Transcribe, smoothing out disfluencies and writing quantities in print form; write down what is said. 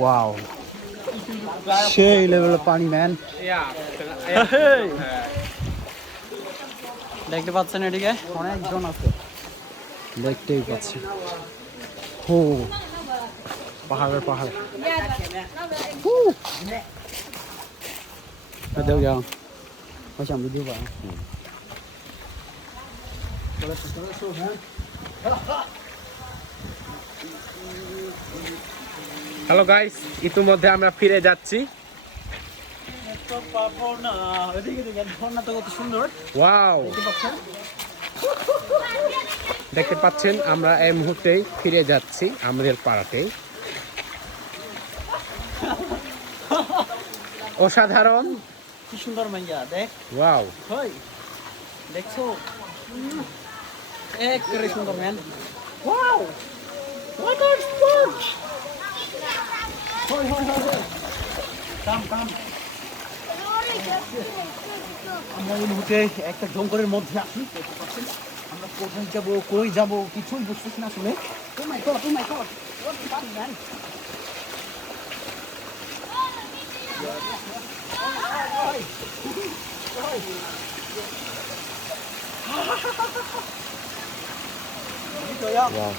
Wow, সেই লেভেলের পানি ম্যান। দেখতে পাচ্ছেন এদিকে অনেকজন আছে, দেখতেই পাচ্ছেন। ও পাহাড়ের পাহাড়। Được không? Có chồng video vào. Hello guys, ইতিমধ্যে আমরা ফিরে যাচ্ছি। ওয়াও, দেখতে পাচ্ছেন আমরা এই মুহূর্তেই ফিরে যাচ্ছি আমাদের পাড়াতেই। অসাধারণ, কি সুন্দর মাইয়া দেখ। ওয়াও, হই দেখছো, এক করে সুন্দর ম্যান। Wow, water sports. হই হই হই, কাম কাম। আমরা এই মুহূর্তে একটা জঙ্গলের মধ্যে আছি, দেখতে পাচ্ছেন। আমরা কোথায় যাব, কই যাব, কিছুই বুঝতেছি না আসলে। Oh my god, oh my god, what is that man? Wow.